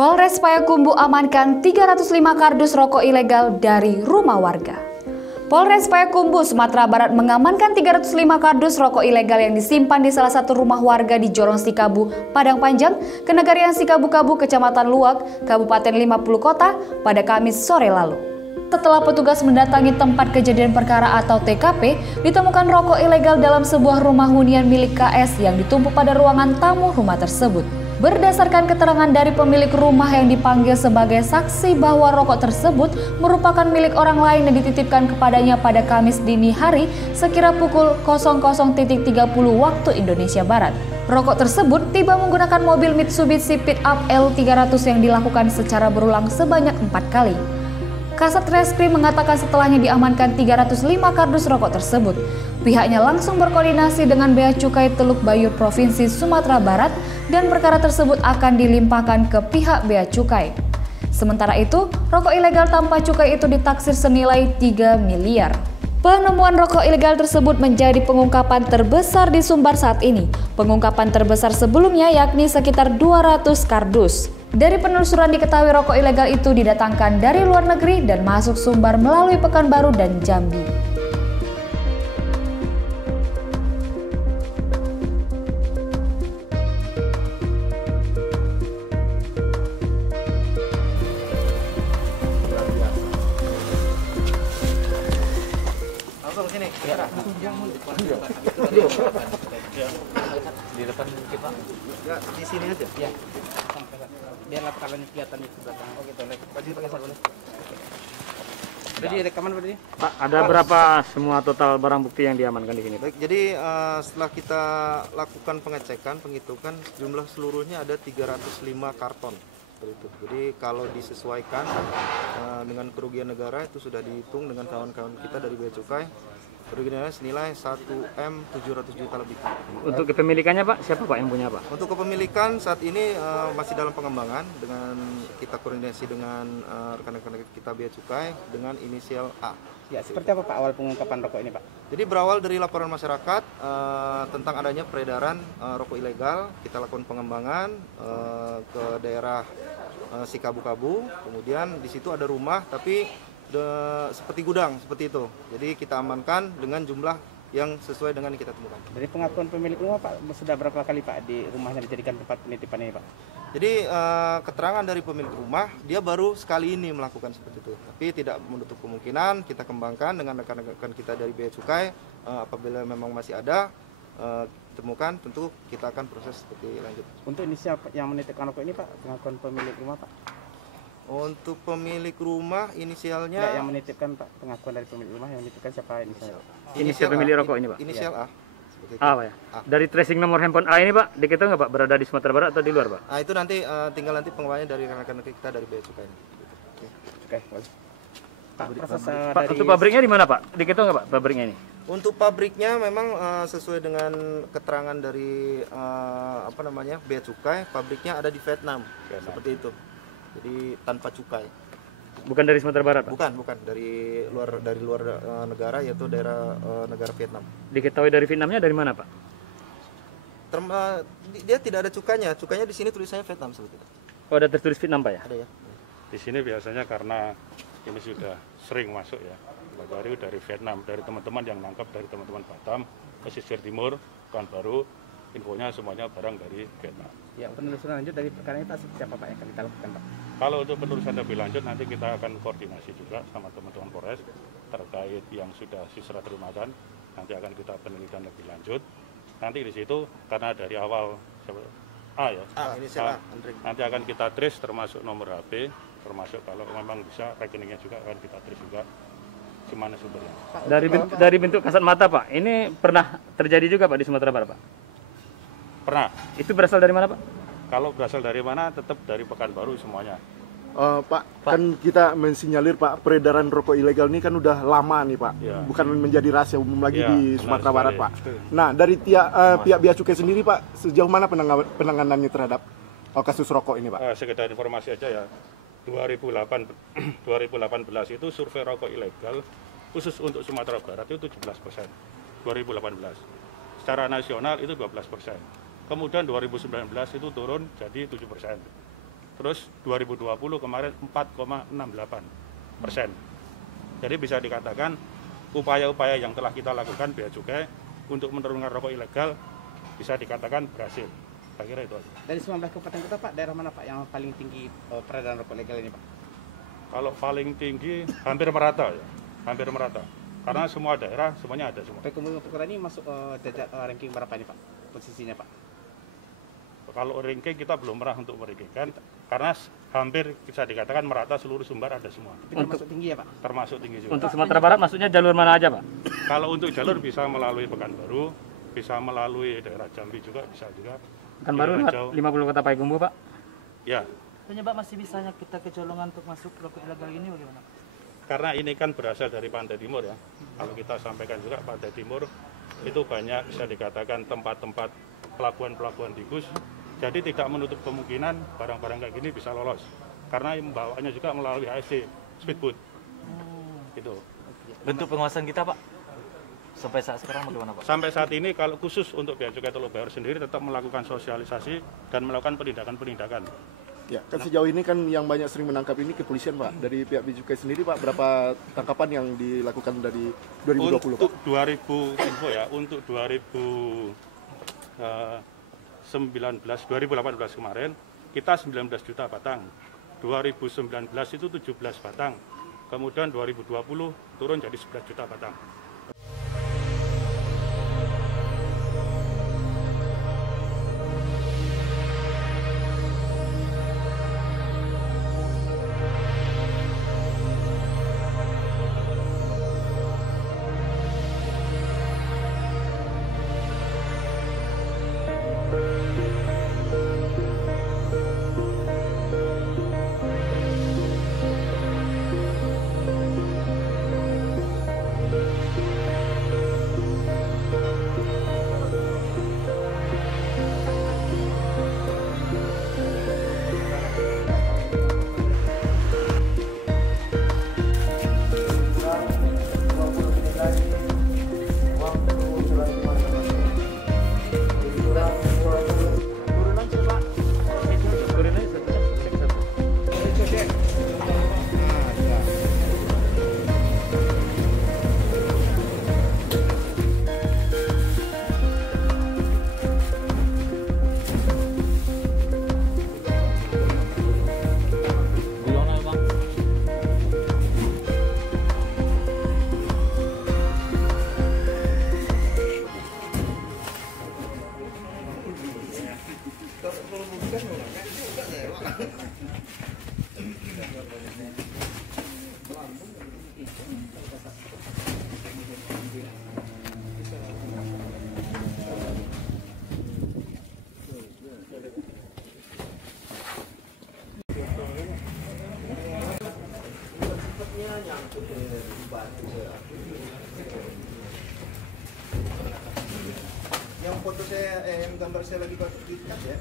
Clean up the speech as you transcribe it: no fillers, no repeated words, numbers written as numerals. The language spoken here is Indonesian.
Polres Payakumbuh amankan 305 kardus rokok ilegal dari rumah warga. Polres Payakumbuh, Sumatera Barat mengamankan 305 kardus rokok ilegal yang disimpan di salah satu rumah warga di Jorong Sikabu, Padang Panjang, Kenegarian Sikabu-Kabu, Kecamatan Luwak, Kabupaten 50 Kota pada Kamis sore lalu. Setelah petugas mendatangi tempat kejadian perkara atau TKP, ditemukan rokok ilegal dalam sebuah rumah hunian milik KS yang ditumpuk pada ruangan tamu rumah tersebut. Berdasarkan keterangan dari pemilik rumah yang dipanggil sebagai saksi bahwa rokok tersebut merupakan milik orang lain yang dititipkan kepadanya pada Kamis dini hari sekira pukul 00.30 waktu Indonesia Barat. Rokok tersebut tiba menggunakan mobil Mitsubishi Pickup L300 yang dilakukan secara berulang sebanyak 4 kali. Kasat Reskrim mengatakan setelahnya diamankan 305 kardus rokok tersebut, pihaknya langsung berkoordinasi dengan Bea Cukai Teluk Bayur Provinsi Sumatera Barat dan perkara tersebut akan dilimpahkan ke pihak Bea Cukai. Sementara itu, rokok ilegal tanpa cukai itu ditaksir senilai 3 miliar. Penemuan rokok ilegal tersebut menjadi pengungkapan terbesar di Sumbar saat ini. Pengungkapan terbesar sebelumnya yakni sekitar 200 kardus. Dari penelusuran diketahui rokok ilegal itu didatangkan dari luar negeri dan masuk Sumbar melalui Pekanbaru dan Jambi. Langsung sini. Di depan kita. Ya, di sini aja. Ya. Biar lapangan kelihatan di belakang. Oh gitu. Baju pakai sabun. Jadi rekaman berarti? Pak, ada berapa semua total barang bukti yang diamankan di sini? Baik, jadi setelah kita lakukan pengecekan, penghitungan, jumlah seluruhnya ada 305 karton. Seperti itu. Jadi kalau disesuaikan dengan kerugian negara itu sudah dihitung dengan kawan-kawan kita dari Bea Cukai. Kerugian negara senilai 1M 700 juta lebih. Untuk kepemilikannya Pak, siapa Pak yang punya Pak? Untuk kepemilikan saat ini masih dalam pengembangan dengan kita koordinasi dengan rekan-rekan kita Bea Cukai dengan inisial A. Ya, seperti apa Pak awal pengungkapan rokok ini Pak? Jadi berawal dari laporan masyarakat tentang adanya peredaran rokok ilegal, kita lakukan pengembangan ke daerah Sikabu-Kabu, kemudian di situ ada rumah tapi seperti gudang seperti itu. Jadi kita amankan dengan jumlah yang sesuai dengan yang kita temukan. Dari pengakuan pemilik rumah Pak, sudah berapa kali Pak di rumahnya dijadikan tempat penitipan ini Pak? Jadi keterangan dari pemilik rumah, dia baru sekali ini melakukan seperti itu. Tapi tidak menutup kemungkinan kita kembangkan dengan rekan-rekan kita dari Bea Cukai. Apabila memang masih ada temukan, tentu kita akan proses seperti lanjut. Untuk inisial yang menitipkan rokok ini Pak, pengakuan pemilik rumah Pak? Untuk pemilik rumah inisialnya... Ya, yang menitipkan Pak, pengakuan dari pemilik rumah yang menitipkan siapa inisial? Inisial pemilik rokok ini Pak? Inisial Ya. A. A Pak ya? Dari tracing nomor handphone A ini Pak, diketahui nggak Pak berada di Sumatera Barat atau di luar Pak? Nah itu nanti tinggal nanti pengembangannya dari rekan-rekan kita dari Bea Cukai. Oke, boleh. Pak, proses Pak, dari... untuk pabriknya di mana Pak? Diketahui nggak Pak pabriknya ini? Untuk pabriknya memang sesuai dengan keterangan dari Bea Cukai, pabriknya ada di Vietnam. Seperti itu. Jadi tanpa cukai. Bukan dari Sumatera Barat Pak? Bukan dari luar negara, yaitu daerah negara Vietnam. Diketahui dari Vietnamnya dari mana Pak? Dia tidak ada cukainya. Cukainya di sini tulisannya Vietnam seperti itu. Oh, ada tertulis Vietnam Pak ya? Ada ya. Di sini biasanya karena ini sudah sering masuk ya, dari Vietnam, dari teman-teman yang nangkap dari teman-teman Batam, pesisir timur, Pekanbaru, infonya semuanya barang dari Vietnam. Ya, penelusuran lanjut dari perkara ini Pak, siapa Pak yang akan kita lakukan Pak? Kalau untuk penelusuran lebih lanjut nanti kita akan koordinasi juga sama teman-teman Polres terkait yang sudah diserah terimakan, nanti akan kita penelitian lebih lanjut. Nanti di situ karena dari awal A ya, inisial A, nanti akan kita trace termasuk nomor HP, termasuk kalau memang bisa rekeningnya juga akan kita trace juga gimana sumbernya. Dari bentuk kasat mata Pak, ini pernah terjadi juga Pak di Sumatera Barat Pak? Pernah. Itu berasal dari mana Pak? Kalau berasal dari mana tetap dari Pekanbaru semuanya. Pak, kan kita mensinyalir Pak, peredaran rokok ilegal ini kan udah lama nih Pak, Ya. bukan menjadi rahasia umum lagi Ya, di benar Sumatera Barat sekali. Pak. Nah, dari pihak Bea Cukai sendiri Pak, sejauh mana penanganannya terhadap kasus rokok ini Pak? Sekedar informasi aja ya, 2018 itu survei rokok ilegal khusus untuk Sumatera Barat itu 17%, 2018. Secara nasional itu 12%. Kemudian 2019 itu turun jadi 7%. Terus 2020 kemarin 4,68%. Jadi bisa dikatakan upaya-upaya yang telah kita lakukan Bea Cukai untuk menurunkan rokok ilegal bisa dikatakan berhasil. Saya kira itu aja. Dari 19 kabupaten kota Pak, daerah mana Pak yang paling tinggi peredaran rokok ilegal ini Pak? Kalau paling tinggi hampir merata ya, hampir merata. Karena semua daerah semuanya ada semua. Payakumbuh Kota ini masuk ranking berapa ini Pak? Posisinya Pak? Kalau ranking kita belum pernah untuk meranking karena hampir bisa dikatakan merata seluruh Sumbar ada semua. Tapi termasuk tinggi ya Pak? Termasuk tinggi juga. Untuk Sumatera Barat maksudnya jalur mana aja Pak? Kalau untuk jalur bisa melalui Pekanbaru, bisa melalui daerah Jambi juga, bisa juga. Pekanbaru 50 kota Payakumbuh Pak? Ya. Penyebab masih bisanya kita kecolongan untuk masuk rokok ilegal ini bagaimana? Karena ini kan berasal dari Pantai Timur ya. Kalau kita sampaikan juga Pantai Timur itu banyak bisa dikatakan tempat-tempat pelabuhan-pelabuhan tikus. Jadi tidak menutup kemungkinan barang-barang kayak gini bisa lolos. Karena membawanya juga melalui HSC, speedboat. Gitu. Bentuk pengawasan kita Pak? Sampai saat sekarang bagaimana Pak? Sampai saat ini kalau khusus untuk Bea Cukai Teluk Bayur sendiri tetap melakukan sosialisasi dan melakukan penindakan-penindakan. Ya, kan sejauh ini kan yang banyak sering menangkap ini kepolisian Pak. Dari pihak Bea Cukai sendiri Pak, berapa tangkapan yang dilakukan dari 2020 untuk Pak? 2000 info ya, untuk 2018 kemarin kita 19 juta batang. 2019 itu 17 batang. Kemudian 2020 turun jadi 11 juta batang. Yang foto saya, yang gambar saya lagi di chat ya.